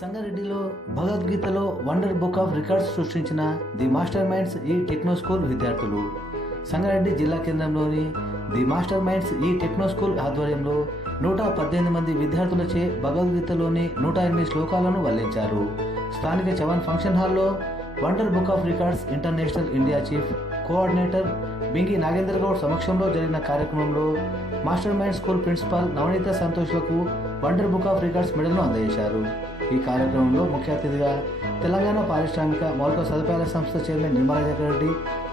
సంగారెడ్డిలో భగవద్గీతలో wonder book of records సృష్టించిన ది మాస్టర్ మైండ్స్ ఈ టెక్నో స్కూల్ విద్యార్థులు. సంగారెడ్డి జిల్లా కేంద్రంలోని ది మాస్టర్ మైండ్స్ ఈ టెక్నో స్కూల్ ఆధ్వర్యంలో నూట పద్దెనిమిది మంది విద్యార్థులచే భగవద్గీతలోని నూట ఎనిమిది శ్లోకాలను వల్లించారు. స్థానిక చవన్ ఫంక్షన్ హాల్లో wonder book of records international India chief coordinator Bingi Nagendra Goud సమక్షంలో జరిగిన కార్యక్రమంలో master mind school principal Navaneetha సంతోష్లకు wonder book of records మెడల్ను అందజేశారు. ఈ కార్యక్రమంలో ముఖ్య అతిథిగా తెలంగాణ పారిశ్రామిక మౌలిక సదుపాయాల సంస్థ chairman Nirmala Jaggareddy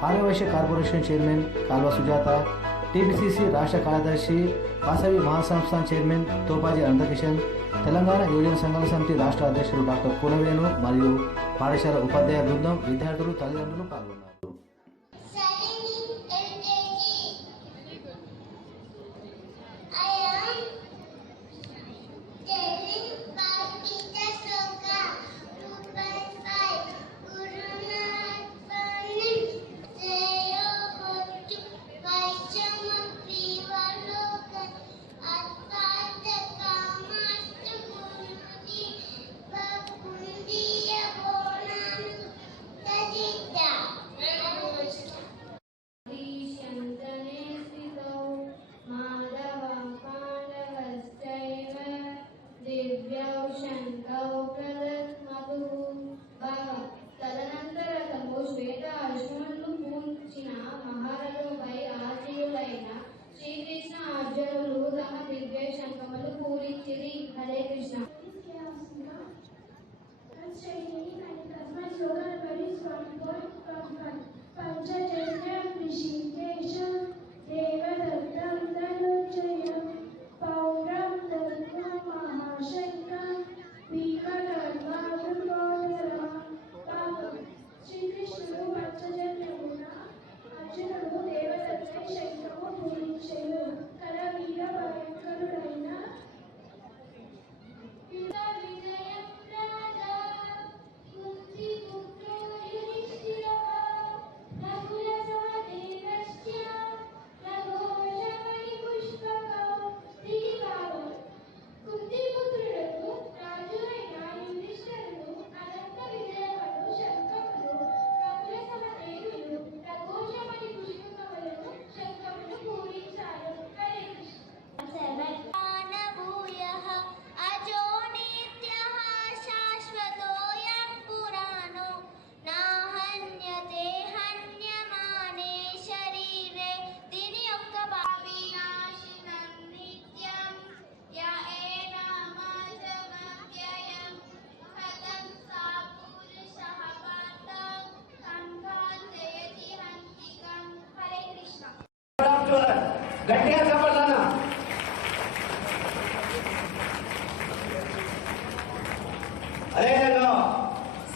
Aryavysya corporation chairman Kalva Sujatha TPCC రాష్ట్ర కార్యదర్శి వాసవి మహాసంస్థాన్ చైర్మన్ తోపాజీ అనంతకిషన్ తెలంగాణ యువజన సంఘాల సమితి రాష్ట్ర అధ్యక్షుడు డాక్టర్ కూలవేణు మరియు పాఠశాల ఉపాధ్యాయ బృందం విద్యార్థులు తల్లిదండ్రులు పాల్గొన్నారు.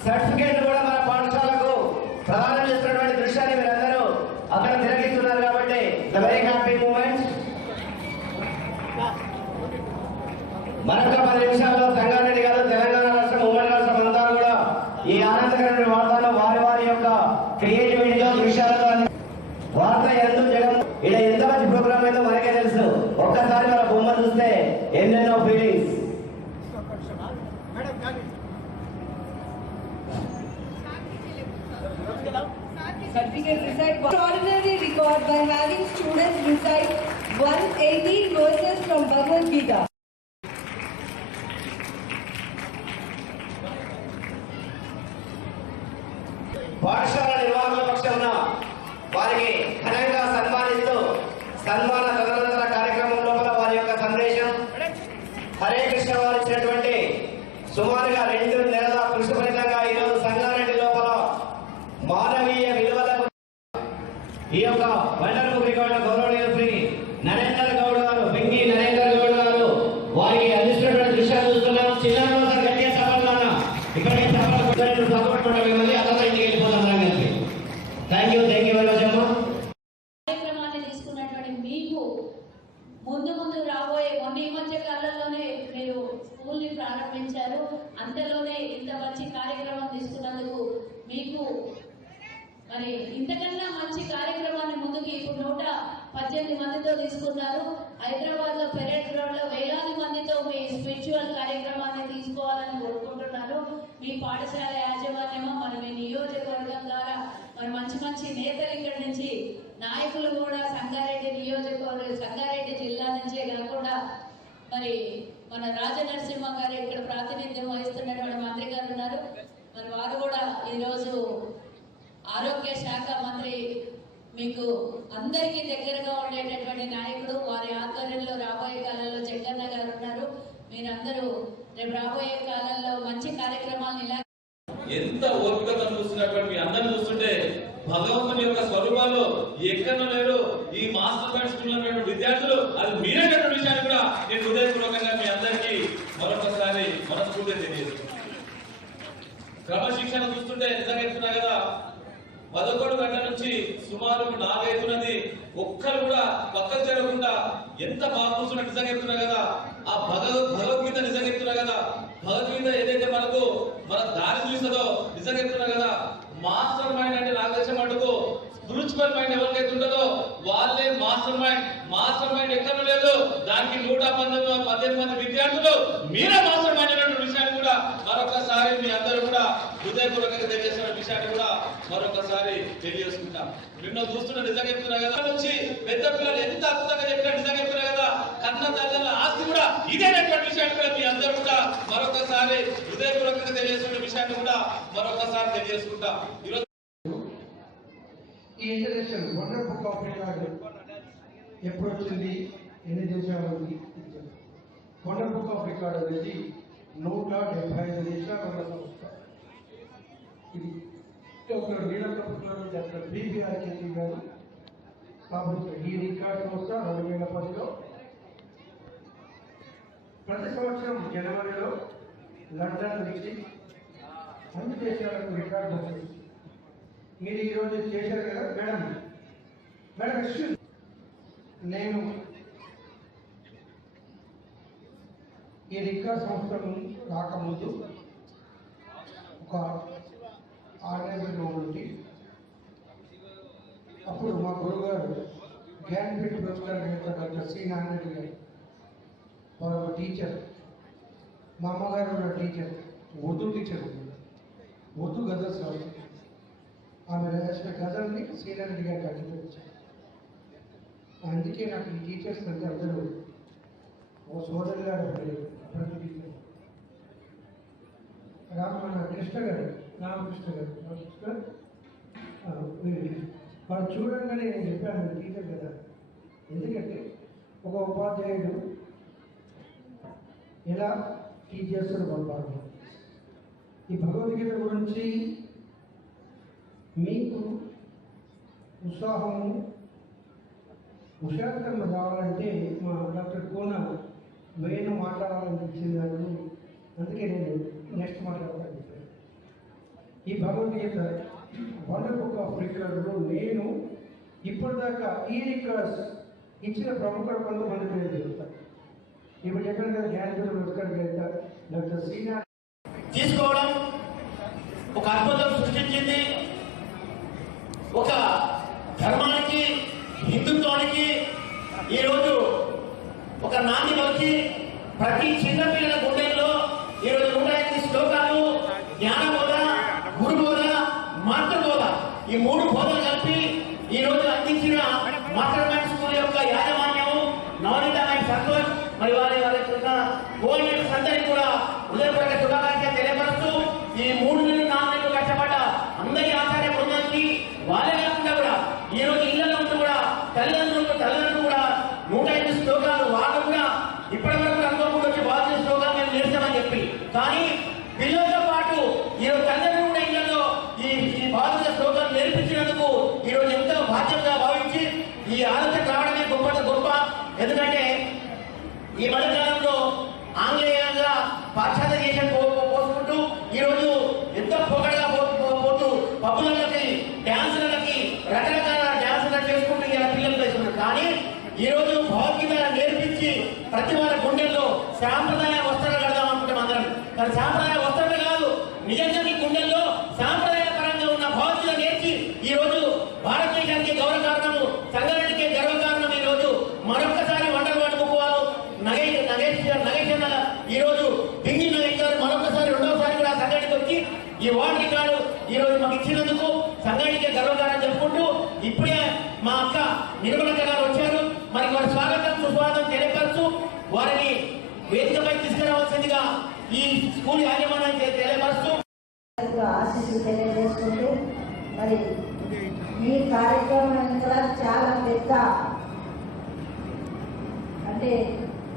సర్టిఫికేట్ కూడా మన పాఠశాలకు ప్రదానం చేస్తున్నటువంటి దృశ్యాన్ని మీరందరూ అక్కడ తిరగిస్తున్నారు కాబట్టి ద వెరీ హ్యాపీ మూమెంట్ మరొక పది నిమిషాల్లో సంగారెడ్డి గారు తెలంగాణ రాష్ట్రం ఉమ్మడి రాష్ట్రం అంతా కూడా ఈ ఆనందకరమైన వార్తను వారి వారి యొక్క క్రియేటివిటీతో దృశ్యాలతో వార్త ఎంతో జగం ఇక్కడ ఎంత మంచి ప్రోగ్రామ్ అయిందో మనకే తెలుసు ఒక్కసారి మన బొమ్మ చూస్తే ఎన్నెన్నో feelings Certificate recite extraordinary record by having students recite 118 verses from Bhagavad Gita. పాఠశాల నిర్వాహకుల పక్షాన వారికి ఘనంగా సన్మానిస్తూ సన్మాన తదనంతర కార్యక్రమం లోపల వారి యొక్క సందేశం హరే కృష్ణ వారు ఇచ్చినటువంటి సుమారుగా రెండు నెలల కృషి ఫలితంగా ఈరోజు సంగారెడ్డి లోపల మానవీయ విలువలకు ఈ యొక్క వండర్ బుక్ రికార్డు గౌరవనీయులు శ్రీ నరేందర్ గౌడ్ గారు పింగి నరేందర్ గౌడ్ గారు వారికి అందిస్తున్నటువంటి దృశ్యాలు చూస్తున్నాం చిన్న గట్టిగా చెప్పాలన్నా ఇక్కడికి సపోర్ట్ మిమ్మల్ని అలా ఇంటికి వెళ్ళిపోతాం అందరం thank you thank you very much అమ్మా. కార్యక్రమాన్ని తీసుకున్నటువంటి మీకు ముందు ముందు రాబోయే మొన్న ఈ మధ్య కాలంలోనే మీరు స్కూల్ని ప్రారంభించారు. అంతలోనే ఇంత మంచి కార్యక్రమం తీసుకున్నందుకు మీకు మరి ఇంతకన్నా మంచి కార్యక్రమాన్ని ముందుకు ఇప్పుడు నూట పద్దెనిమిది మందితో తీసుకున్నారు. హైదరాబాద్లో పెరేడ్ గ్రౌండ్లో వేలాది మందితో మీ స్పిరిచువల్ కార్యక్రమం మీ పాఠశాల యాజమాన్యమా? మన మీ నియోజకవర్గం ద్వారా మరి మంచి మంచి నేతలు ఇక్కడ నుంచి నాయకులు కూడా సంగారెడ్డి నియోజకవర్గం సంగారెడ్డి జిల్లా నుంచే కాకుండా మరి మన రాజనరసింహ గారు ఇక్కడ ప్రాతినిధ్యం వహిస్తున్నటువంటి మంత్రి గారు ఉన్నారు. మరి వారు కూడా ఈరోజు ఆరోగ్య శాఖ మంత్రి మీకు అందరికీ దగ్గరగా ఉండేటటువంటి నాయకుడు. వారి ఆధ్వర్యంలో రాబోయే కాలంలో జగన్న గారు ఉన్నారు. మీరందరూ రేపు రాబోయే కాలంలో మంచి కార్యక్రమాలను ఇలా ఎంత ఓపికతో చూస్తున్నటువంటి మీ అందరిని చూస్తుంటే భగవంతుని యొక్క స్వరూపాలు ఎక్కడ లేరు ఈ మాస్టర్ పెట్టుకున్నటువంటి స్కూల్ విద్యార్థులు. అది మీరే విషయాన్ని కూడా నేను హృదయపూర్వకంగా మీ అందరికీ మరొకసారి మనస్ఫూర్తిగా తెలియజేస్తున్నాను. క్రమశిక్షణ చూస్తుంటే నిజంగా చెప్తున్నా కదా పదకొండు గంటల నుంచి సుమారు నాలుగైతున్నది ఒక్కరు కూడా పక్కకు జరగకుండా ఎంత బాగా నిజంగా చెప్తున్నా కదా? ఆ భగవద్ భగవద్గీత నిజంగా చెప్తున్నా కదా? భగవద్గీత ఏదైతే మనకు మన దారి చూస్తుందో నిజంగా చెప్తున్నా కదా? మాస్టర్ మైండ్ అంటే నాకు తెలిసిన మటుకు స్పిరిచువల్ మైండ్ ఎవరికైతే ఉంటుందో వాళ్ళే మాస్టర్ మైండ్. మాస్టర్ మైండ్ ఎక్కడ లేదు? దానికి నూట పంతొమ్మిది పద్దెనిమిది మంది విద్యార్థులు మీరే మాస్టర్ మైండ్ విషయాన్ని కూడా మరొకసారి మీ అందరూ కూడా హృదయపూర్వకంగా తెలియజేసిన విషయాన్ని కూడా మరొకసారి తెలియజేసుకుంటాం. నిన్న చూస్తున్న నిజంగా చెప్తున్నా కదా నుంచి పెద్ద పిల్లలు ఎంత అద్భుతంగా చెప్పినా నిజంగా చెప్తున్నా కదా కన్న తల్లిదండ్రుల ఆస్తి కూడా ఇదేనటువంటి విషయాన్ని కూడా మీ అందరూ కూడా మరొకసారి హృదయపూర్వకంగా తెలియజేసిన విషయాన్ని కూడా మరొకసారి తెలియజేసుకుంటాం. ఈరోజు ఈ international wonder book of record ఎప్పుడు వచ్చింది ఎన్ని దేశాలు వండర్ బుక్ ఆఫ్ రికార్డ్ అనేది నూట డెబ్బై ఐదు దేశాల ఉన్న సంస్థ ఇది డాక్టర్ నీలకంఠ డాక్టర్ బీబీఆర్ గారు ఈ రికార్డ్ సంస్థ రెండు వేల పదిలో ప్రతి సంవత్సరం జనవరిలో లండన్ నుంచి అన్ని దేశాలకు రికార్డు వస్తుంది మీరు ఈరోజు చేశారు కదా మేడం మేడం నేను ఈ రికార్డ్ సంస్థ ము- రాకముందు ఒక ఆర్గనైజేషన్ ఉండి అప్పుడు మా గురుగారు జ్ఞాన్పీఠ పురస్కారం గ్రహీత డాక్టర్ సి నారాయణ గారు వారు ఒక టీచర్ మా అమ్మగారు ఒక teacher Urdu teacher Urdu ghazal sir ఆమె రాసిన కథల్ని శ్రీనారెడ్డి గారికి అందించారు అందుకే నాకు ఈ టీచర్స్ అంటే అందరూ ఓ సోదరు గారు ప్రతి టీచర్ రామ కృష్ణ గారు రామకృష్ణ గారు రామకృష్ణ చూడంగానే నేను చెప్పాను టీచర్ కదా ఎందుకంటే ఒక ఉపాధ్యాయుడు ఎలా టీచ్ చేస్తాడు వాళ్ళు ఈ భగవద్గీత గురించి మీకు ఉత్సాహము హుషారుతనం రావాలంటే మా డాక్టర్ కోన మెయిన్ మాట్లాడాలనిపించింది నాకు అందుకే నేను నెక్స్ట్ మాట్లాడతాను. ఈ భగవద్గీత వండర్ బుక్ ఆఫ్ రికార్డులో నేను ఇప్పటిదాకా ఈ రికార్డ్స్ ఇచ్చిన ప్రముఖులు కొంతమంది పేరు చెప్తాను ఇప్పుడు చెప్పాను కదా జ్ఞానపీఠ పురస్కారం డాక్టర్ శ్రీనాథ్ తీసుకోవడం ఒక అద్భుతం సృష్టించింది. ఒక ధర్మానికి హిందుత్వానికి ఈరోజు ఒక నాంది వచ్చి ప్రతి చిన్నపిల్లల గుండెల్లో ఈరోజు నూట ఎనిమిది శ్లోకాలు జ్ఞానబోధ గురుబోధ మాతృబోధ. ఈ మూడు బోధలు కలిపి ఈ రోజు అందించిన మాస్టర్ మైండ్ స్కూల్ యొక్క యాజమాన్యం నవనీత మైండ్ సంతోష్ మరి వారి వారి యొక్క కోఆర్డినేటర్స్ అందరికీ కూడా హృదయపూర్వక శుభాకాంక్షలు తెలియపరుస్తూ ఈ మూడు నెలలు నాలుగు నెలలు కష్టపడ్డ అందరి ఆచార్య బృందానికి వాళ్ళే కాకుండా కూడా ఈ రోజు ఇళ్ళలో ఉంటూ కూడా తల్లిదండ్రులకు తల్లిదండ్రులు కూడా నూట ఐదు శ్లోకాలు వాళ్ళు కూడా ఇప్పటి వరకు అనుకోకుండా వచ్చి బాధ్య శ్లోకాలు మేము నేర్చామని చెప్పి కానీ పిల్లలతో పాటు ఈ రోజు తల్లిదండ్రులు కూడా ఇళ్ళలో ఈ ఈ బాధ్యత శ్లోకాలు నేర్పించినందుకు ఈ రోజు ఎంతో బాధ్యతగా భావించి ఈ ఆలోచన రావడమే గొప్ప గొప్ప ఎందుకంటే ఈ మధ్యకాలంలో ఆంగ్లేయంగా పాశ్చాత్య దేశం పో- పో- పోసుకుంటూ ఈ రోజు ఎంతో పొగడగా పో- పో- పోతూ పబ్బులకి డ్యాన్సులకి రకరకాల డ్యాన్సులు చేసుకుంటూ ఇలా పిల్లలు వేస్తున్నారు కానీ ఈ రోజు భగవద్గీత నేర్పించి ప్రతి వారి గుండెల్లో సాంప్రదాయ వస్త్రాలు కడదాం అనుకుంటాం అందరం కానీ సాంప్రదాయ వస్త్రాలు కాదు నిజంగా మీ గుండెల్లో సాంప్రదాయ పరంగా ఉన్న భగవద్గీత నేర్చి ఈ రోజు భారతదేశానికి గౌరవ కారణము సంగారెడ్డికి గర్వ కారణం ఈ రోజు మరొకసారి వండర్ వాడు ముక్కువారు నగేష్ నగేష్ నగేష్ అన్న ఈ రోజు డింగి నగేష్ గారు మరొకసారి రెండవసారి కూడా సంగారెడ్డికి వచ్చి ఈ వరల్డ్ రికార్డు ఈ రోజు మాకు ఇచ్చినందుకు సంఘానికి గర్వకారం చెప్పుకుంటూ ఇప్పుడే మా అక్క నిర్మలక్క గారు వచ్చారు. మరి వారి స్వాగతం సుస్వాగతం తెలియపరచు వారిని వేదికపై తీసుకురావాల్సిందిగా ఈ స్కూల్ యాజమాన్యానికి తెలియపరుస్తూ ఆశీస్సులు తెలియజేసుకుంటూ మరి ఈ కార్యక్రమం కూడా చాలా పెద్ద అంటే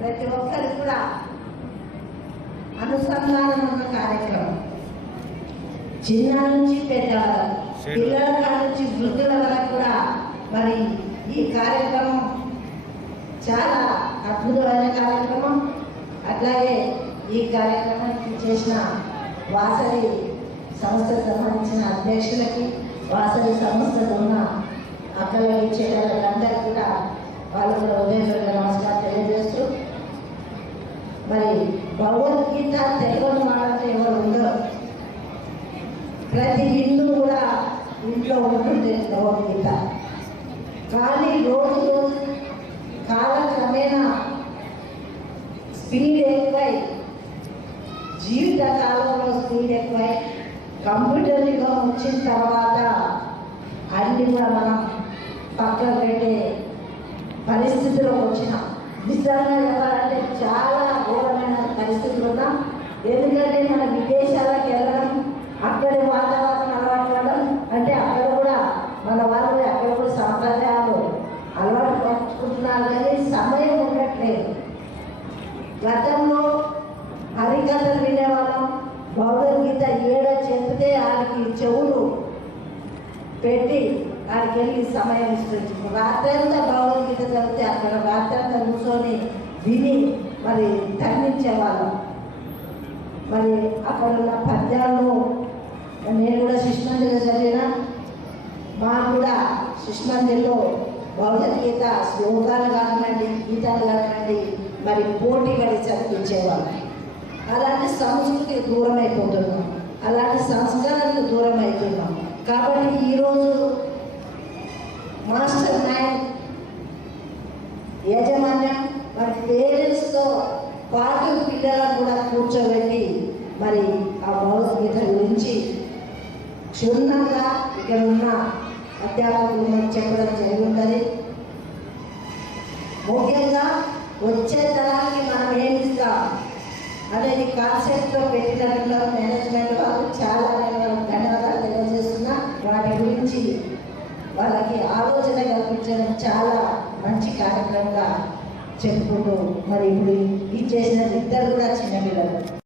ప్రతి ఒక్కరికి కూడా అనుసంధానం ఉన్న కార్యక్రమం. చిన్న నుంచి పెద్ద వరకు పిల్లల నుంచి వృద్ధుల వరకు కూడా మరి ఈ కార్యక్రమం చాలా అద్భుతమైన కార్యక్రమం. అట్లాగే ఈ కార్యక్రమానికి చేసిన వాసవి సంస్థకు సంబంధించిన అధ్యక్షులకి వాసవి సంస్థలో ఉన్న అక్కలకి చెల్లెలకి అందరికీ కూడా వాళ్ళకు హృదయపూర్వక నమస్కారం తెలియజేస్తూ మరి భగవద్గీత తెలియని వాళ్ళంటే ఎవరు ఉండరు ప్రతి హిందూ కూడా ఇంట్లో ఉంటుంది భగవద్గీత కానీ రోజు రోజు కాలక్రమేణా స్పీడ్ ఎక్కువై జీవిత కాలంలో స్పీడ్ ఎక్కువై కంప్యూటర్ యుగం వచ్చిన తర్వాత అన్ని కూడా మనం పక్కన పెట్టే పరిస్థితిలో వచ్చినాం. నిజంగా చెప్పాలంటే చాలా ఘోరమైన పరిస్థితులు ఉన్నాం ఎందుకంటే మన విదేశీ అక్కడి వాతావరణం అలవాటు పడడం అంటే అక్కడ కూడా మన వాళ్ళు అక్కడ కూడా సాంప్రదాయాలు అలవాటు పరుచుకుంటున్నారు కానీ సమయం ఉండట్లేదు. గతంలో హరికథలు వినేవాళ్ళం. భగవద్గీత ఏడ చెప్తే ఆడికి చెవులు పెట్టి ఆడికి వెళ్ళి సమయం ఇస్తుంది. రాత్రంతా భగవద్గీత చదివితే అక్కడ రాత్రంతా కూర్చొని విని మరి ధర్మించేవాళ్ళం మరి అక్కడ ఉన్న పద్యాలను నేను కూడా శిష్మందిలో చదివిన మాకు కూడా శిష్మందిలో భగవద్గీత శ్లోకాలు కానివ్వండి గీతాలు కానివ్వండి మరి పోటీ పడి చదివించేవాళ్ళు. అలాంటి సంస్కృతికి దూరం అయిపోతున్నాం అలాంటి సంస్కారానికి దూరం అవుతున్నాం కాబట్టి ఈరోజు మాస్టర్ మైండ్ యాజమాన్యం మరి పేరెంట్స్తో పాటు పిల్లలను కూడా కూర్చోబెట్టి మరి ఆ భగవద్గీత గురించి క్షుణ్ణంగా ఇక్కడ ఉన్న అధ్యాపకులు మనకు చెప్పడం జరుగుతుంది ముఖ్యంగా వచ్చే తరానికి మనం ఏమి ఇస్తాం? అనేది కాన్సెప్ట్లో పెట్టినట్లు మేనేజ్మెంట్ వాళ్ళు చాలా నేను ధన్యవాదాలు తెలియజేస్తున్నా. వాటి గురించి వాళ్ళకి ఆలోచన కల్పించడం చాలా మంచి కార్యక్రమంగా చెప్పుకుంటూ మరి ఇప్పుడు ఇది చేసిన ఇద్దరు కూడా చిన్నపిల్లలు.